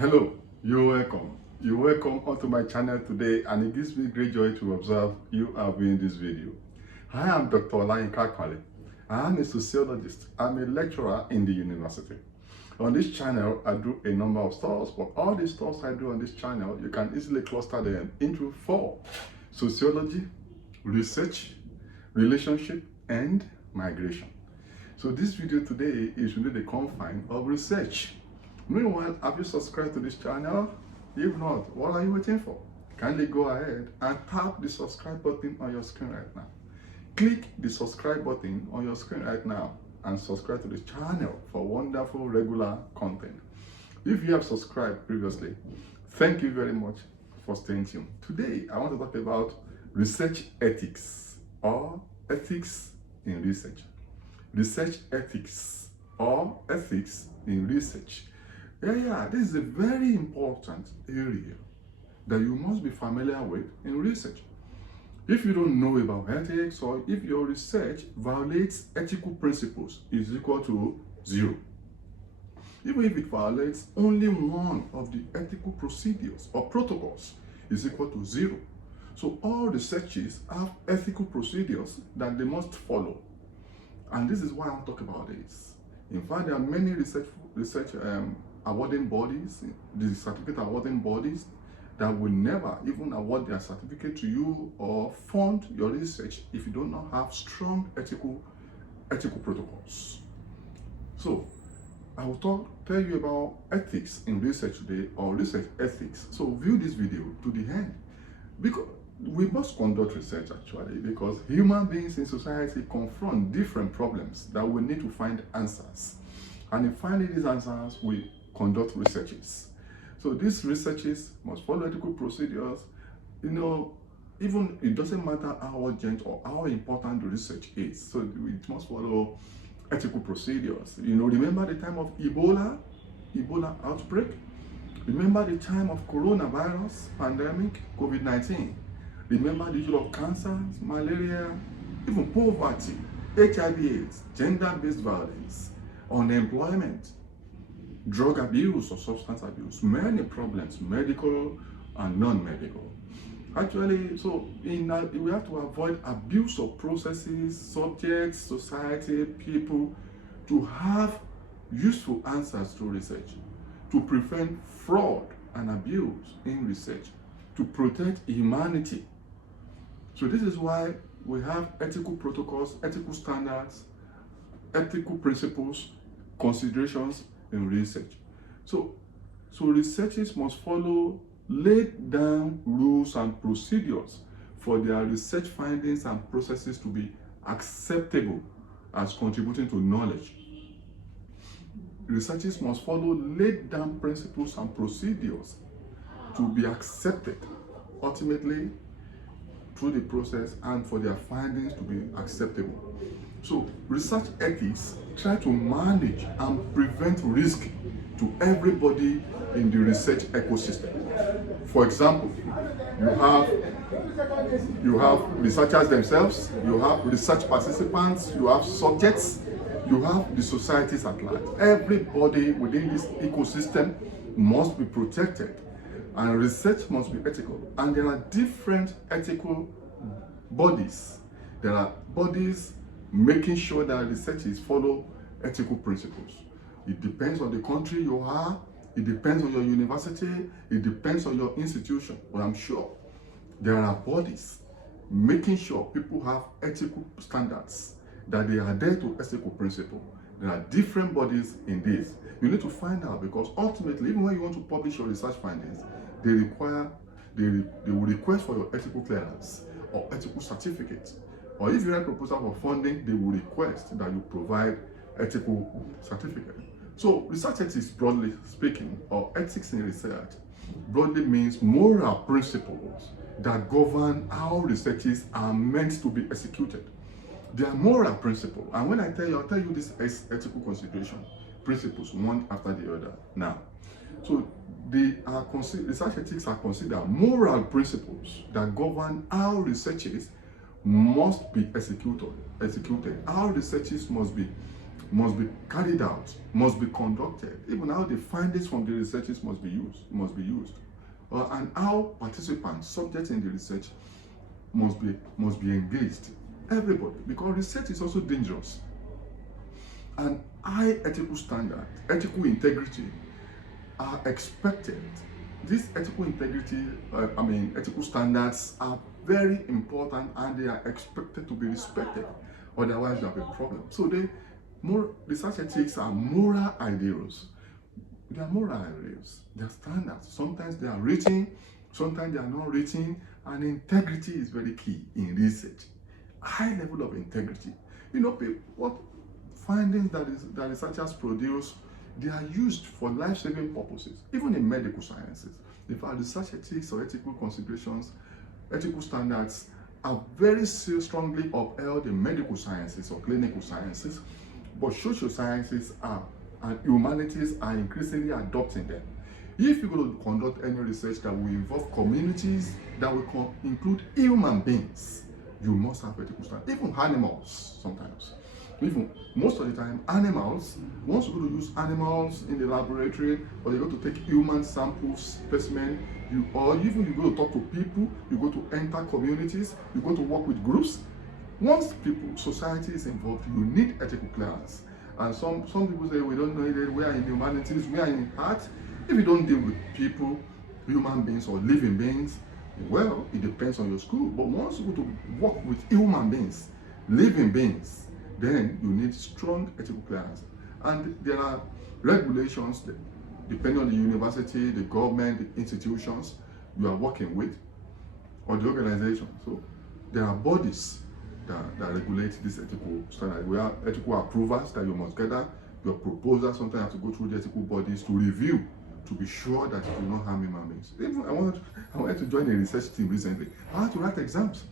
Hello, you're welcome. You're welcome onto my channel today, and it gives me great joy to observe you are viewing this video. I am Dr. Olayinka Kwale. I am a sociologist. I'm a lecturer in the university. On this channel, I do a number of stuff, but all the stuff I do on this channel, you can easily cluster them into four: sociology, research, relationship, and migration. So this video today is within the confine of research. Meanwhile, have you subscribed to this channel? If not, what are you waiting for? Kindly go ahead and tap the subscribe button on your screen right now. Click the subscribe button on your screen right now and subscribe to this channel for wonderful regular content. If you have subscribed previously, thank you very much for staying tuned. Today, I want to talk about research ethics or ethics in research. Research ethics or ethics in research. This is a very important area that you must be familiar with in research. If you don't know about ethics, or if your research violates ethical principles, is equal to 0. Even if it violates only one of the ethical procedures or protocols, is equal to 0. So all researches have ethical procedures that they must follow. And this is why I'm talking about this. In fact, there are many research awarding bodies, the certificate awarding bodies, that will never even award their certificate to you or fund your research if you do not have strong ethical protocols. So I will tell you about ethics in research today, or research ethics. So view this video to the end, because we must conduct research actually, because human beings in society confront different problems that we need to find answers. And in finding these answers, we conduct researches. So these researches must follow ethical procedures. Even it doesn't matter how urgent or how important the research is. So it must follow ethical procedures. Remember the time of Ebola outbreak? Remember the time of coronavirus pandemic, COVID-19? Remember the issue of cancers, malaria, even poverty, HIV/AIDS, gender-based violence, unemployment, drug abuse or substance abuse, many problems, medical and non-medical. Actually, so we have to avoid abuse of processes, subjects, society, people, to have useful answers to research, to prevent fraud and abuse in research, to protect humanity. So this is why we have ethical protocols, ethical standards, ethical principles, considerations in research. So researchers must follow laid down rules and procedures for their research findings and processes to be acceptable as contributing to knowledge. Researchers must follow laid down principles and procedures to be accepted ultimately through the process, and for their findings to be acceptable. So research ethics try to manage and prevent risk to everybody in the research ecosystem. For example, you have researchers themselves, you have research participants, you have subjects, you have the societies at large. Everybody within this ecosystem must be protected, and research must be ethical. And there are different ethical bodies. There are bodies making sure that researchers follow ethical principles. It depends on the country you are, it depends on your university, it depends on your institution. But I'm sure there are bodies making sure people have ethical standards, that they adhere to ethical principle. There are different bodies in this. You need to find out, because ultimately, even when you want to publish your research findings, they will request for your ethical clearance or ethical certificate. Or if you write a proposal for funding, they will request that you provide ethical certificate. So research ethics, broadly speaking, or ethics in research, broadly means moral principles that govern how researches are meant to be executed. They are moral principles. And when I tell you, I'll tell you this ethical consideration, principles, one after the other. Now, so research ethics are considered moral principles that govern how researches must be executed. How researches must be must be carried out, must be conducted. Even how the findings from the researches must be used. And how participants, subjects in the research, must be engaged. Everybody, because research is also dangerous. And high ethical standard, ethical integrity are expected. These ethical integrity, ethical standards are very important, and they are expected to be respected. Otherwise, you have a problem. So research ethics are moral ideals. They are moral ideals. They are standards. Sometimes they are written, sometimes they are not written, and integrity is very key in research. High level of integrity. What findings that researchers produce, they are used for life-saving purposes, even in medical sciences. In fact, research ethics or ethical considerations, ethical standards are very strongly upheld in medical sciences or clinical sciences, but social sciences and humanities are increasingly adopting them. If you're going to conduct any research that will involve communities, that will include human beings, you must have ethical standards. Even animals, sometimes. Even most of the time, animals, once you go to use animals in the laboratory, or you go to take human samples, specimen, or even you go to talk to people, you go to enter communities, you go to work with groups. Once society is involved, you need ethical clearance. And some people say, we don't need it, we are in humanities, we are in art. If you don't deal with people, human beings or living beings, well, it depends on your school. But once you go to work with human beings, living beings, then you need strong ethical clearance. And there are regulations that, depending on the university, the government, the institutions you are working with, or the organization. So there are bodies that regulate this ethical standard. We have ethical approvals that you must gather. Your proposal sometimes have to go through the ethical bodies to review, to be sure that it will not harm human beings. Even I wanted to join a research team recently. I had to write exams.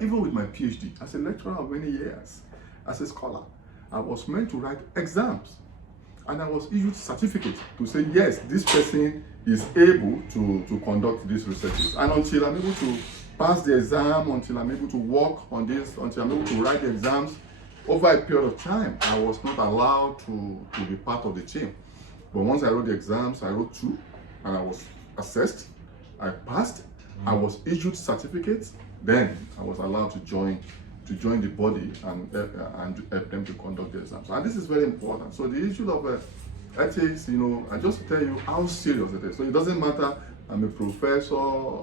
Even with my PhD, as a lecturer of many years, as a scholar, I was meant to write exams. And I was issued certificate to say, yes, this person is able to conduct these researches. And until I'm able to pass the exam, until I'm able to work on this, until I'm able to write the exams, over a period of time, I was not allowed to be part of the team. But once I wrote the exams, I wrote 2, and I was assessed, I passed, I was issued certificates, then I was allowed to join the body and help them to conduct the exams. And this is very important. So the issue of ethics, I just tell you how serious it is. So it doesn't matter, I'm a professor,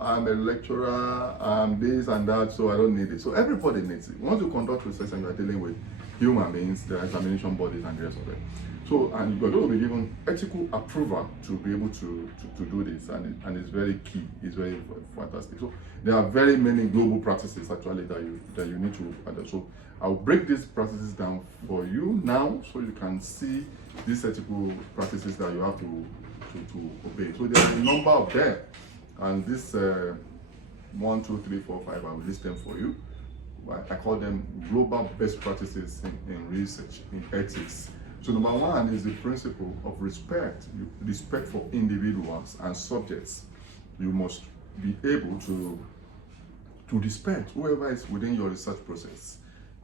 I'm a lecturer, I'm this and that, so I don't need it. So everybody needs it. Once you conduct research and you're dealing with human beings, there are examination bodies and the rest of it. So, and you're going to be given ethical approval to be able to do this, and it's very key, it's very fantastic. So there are very many global practices actually that you need to adopt. So I'll break these practices down for you now, so you can see these ethical practices that you have to obey. So there are a number of them, and this 1, 2, 3, 4, 5, I will list them for you. I call them global best practices in research, in ethics. So number 1 is the principle of respect. Respect for individuals and subjects. You must be able to respect whoever is within your research process,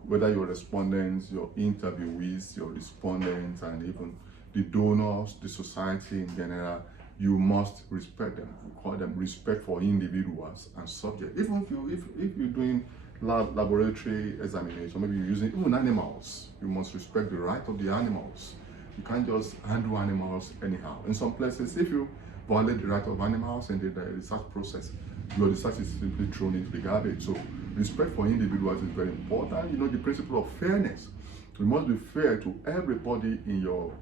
whether your respondents, your interviewees, your respondents, and even the donors, the society in general. You must respect them. We call them respect for individuals and subjects. Even if you're doing laboratory examination, maybe you're using even animals, you must respect the right of the animals. You can't just handle animals anyhow. In some places, if you violate the right of animals in the research process, your research is simply thrown into the garbage. So respect for individuals is very important. The principle of fairness. You must be fair to everybody in your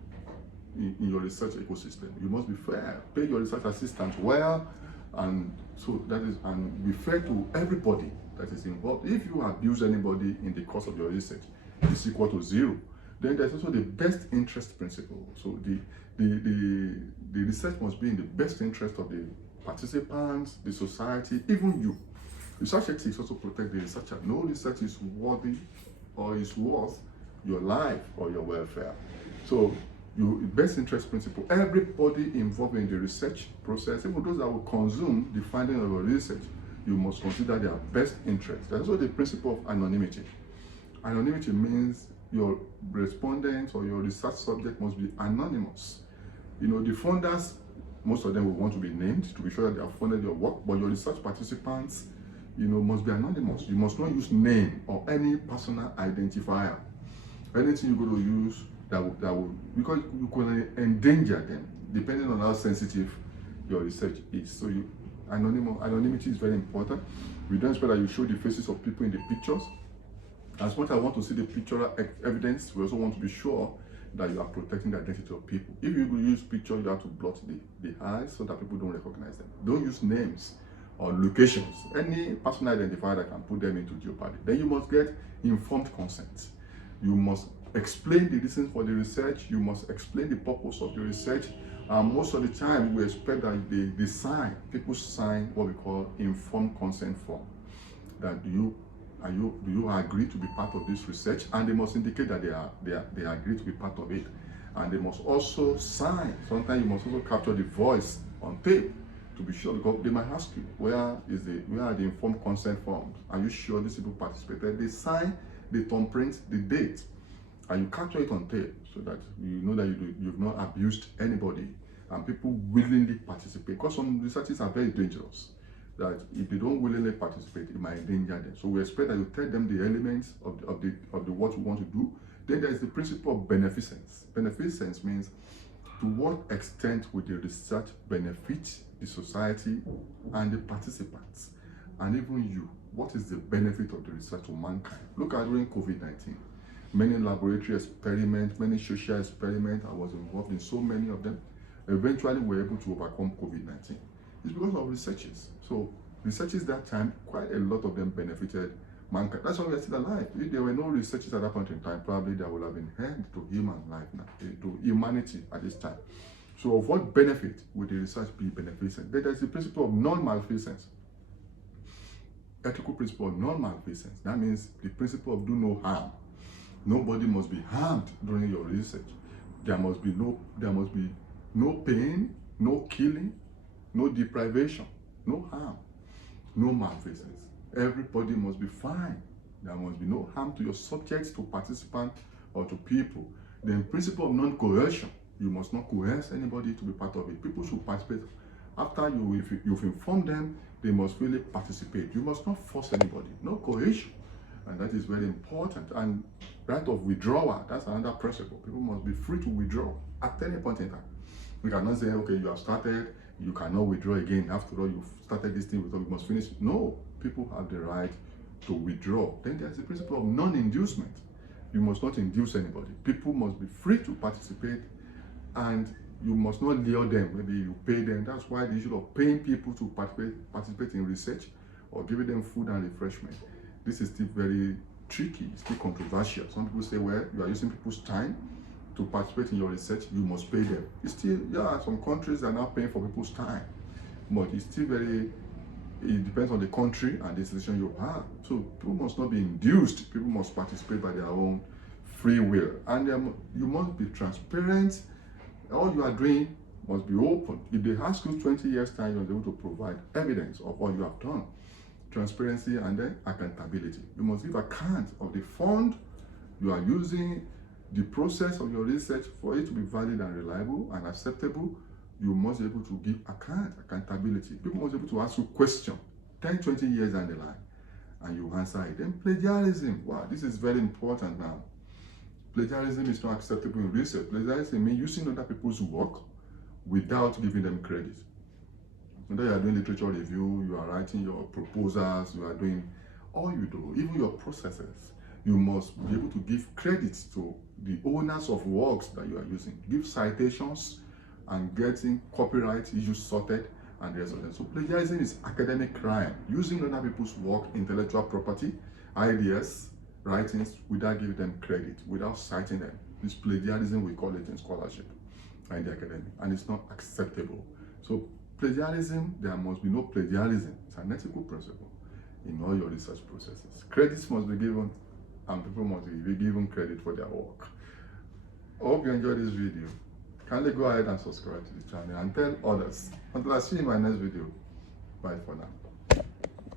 research ecosystem. You must be fair. Pay your research assistants well, and be fair to everybody that is involved. If you abuse anybody in the course of your research, it's equal to 0. Then there's also the best interest principle. So the research must be in the best interest of the participants, the society, even you. Research ethics also protect the researcher. No research is worthy or is worth your life or your welfare. So best interest principle, everybody involved in the research process, even those that will consume the finding of your research, you must consider their best interest. There's also the principle of anonymity. Anonymity means your respondent or your research subject must be anonymous. You know, the funders, most of them will want to be named to be sure that they have funded your work, but your research participants, you know, must be anonymous. You must not use name or any personal identifier. Anything you're going to use that will because you can endanger them depending on how sensitive your research is. So anonymity is very important. We don't expect that you show the faces of people in the pictures. As much as I want to see the pictorial evidence, we also want to be sure that you are protecting the identity of people. If you use picture, you have to blot the eyes so that people don't recognize them. Don't use names or locations, any personal identifier that can put them into jeopardy. Then you must get informed consent. You must explain the reasons for the research. You must explain the purpose of the research. And most of the time, we expect that people sign what we call informed consent form. That do you agree to be part of this research? And they must indicate that they agree to be part of it. And they must also sign. Sometimes you must also capture the voice on tape to be sure, because they might ask you, where are the informed consent forms? Are you sure these people participated? They sign, they thumbprint the date, and you capture it on tape so that you know that you've not abused anybody, and people willingly participate. Because some researches are very dangerous, that if they don't willingly participate, it might endanger them. So we expect that you tell them the elements of the what you want to do. Then there is the principle of beneficence. Beneficence means to what extent will the research benefit the society and the participants, and even you. What is the benefit of the research to mankind? Look at during COVID-19. Many laboratory experiments, many social experiments, I was involved in so many of them. Eventually, we were able to overcome COVID-19. It's because of researches. So researches that time, quite a lot of them benefited mankind. That's why we are still alive. If there were no researches at that point in time, probably there would have been end to human life now, to humanity at this time. So of what benefit would the research be beneficent? There is the principle of non-malfeasance. Ethical principle of non-malfeasance. That means the principle of do no harm. Nobody must be harmed during your research. There must be no pain, no killing, no deprivation, no harm, no malfeasance. Everybody must be fine. There must be no harm to your subjects, to participants, or to people. The principle of non-coercion. You must not coerce anybody to be part of it. People should participate. After you've informed them, they must really participate. You must not force anybody. No coercion. And that is very important. And right of withdrawal, that's another principle. People must be free to withdraw at any point in time. We cannot say, okay, you have started, you cannot withdraw again. After all, you've started this thing, you must finish. No, people have the right to withdraw. Then there's the principle of non-inducement. You must not induce anybody. People must be free to participate, and you must not lure them. Maybe you pay them. That's why the issue of paying people to participate in research or giving them food and refreshment. This is still very tricky, it's still controversial. Some people say, well, you are using people's time to participate in your research, you must pay them. It's still, yeah, some countries are not paying for people's time, but it's still it depends on the country and the institution you have. So people must not be induced, people must participate by their own free will. And you must be transparent. All you are doing must be open. If they ask you 20 years time, you're able to provide evidence of what you have done. Transparency and then accountability. You must give account of the fund you are using, the process of your research. For it to be valid and reliable and acceptable, you must be able to give accountability. People must be able to ask you questions 10, 20 years down the line, and you answer it. Then plagiarism. Wow, this is very important now. Plagiarism is not acceptable in research. Plagiarism means using other people's work without giving them credit. Whether you are doing literature review, you are writing your proposals, you are doing all you do, even your processes, you must be able to give credit to the owners of works that you are using. Give citations and getting copyright issues sorted and the rest of them. So plagiarism is academic crime, using other people's work, intellectual property, ideas, writings, without giving them credit, without citing them. This plagiarism, we call it in scholarship and the academy, and it's not acceptable. So plagiarism, there must be no plagiarism. It's an ethical principle in all your research processes. Credits must be given, and people must be given credit for their work. I hope you enjoyed this video. Kindly go ahead and subscribe to the channel and tell others. Until I see you in my next video. Bye for now.